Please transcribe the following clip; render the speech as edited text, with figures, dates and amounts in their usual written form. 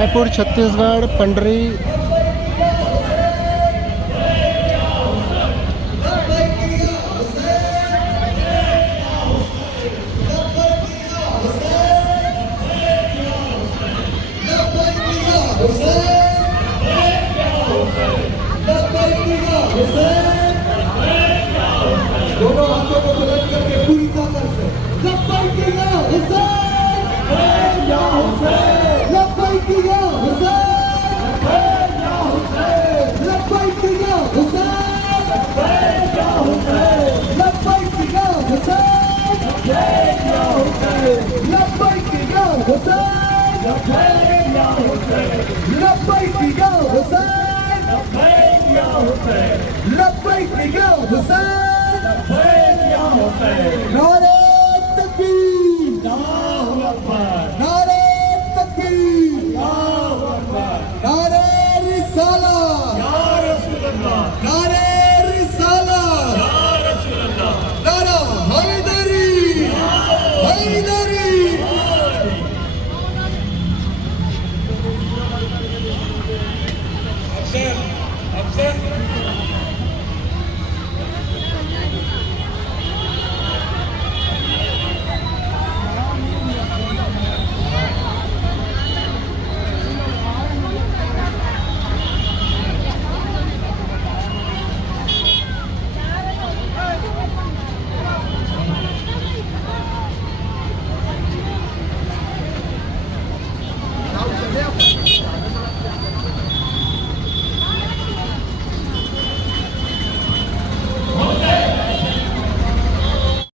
रायपुर छत्तीसगढ़ पंडरी दोनों हाथों को बुलंद करके पूरी ताकत से लब्बैक या हुसैन, या हुसैन, लब्बैक या हुसैन, या हुसैन, लब्बैक या हुसैन, या हुसैन, लब्बैक या हुसैन, या हुसैन, लब्बैक या हुसैन, या हुसैन, लब्बैक या हुसैन, या हुसैन, लब्बैक या हुसैन, नारे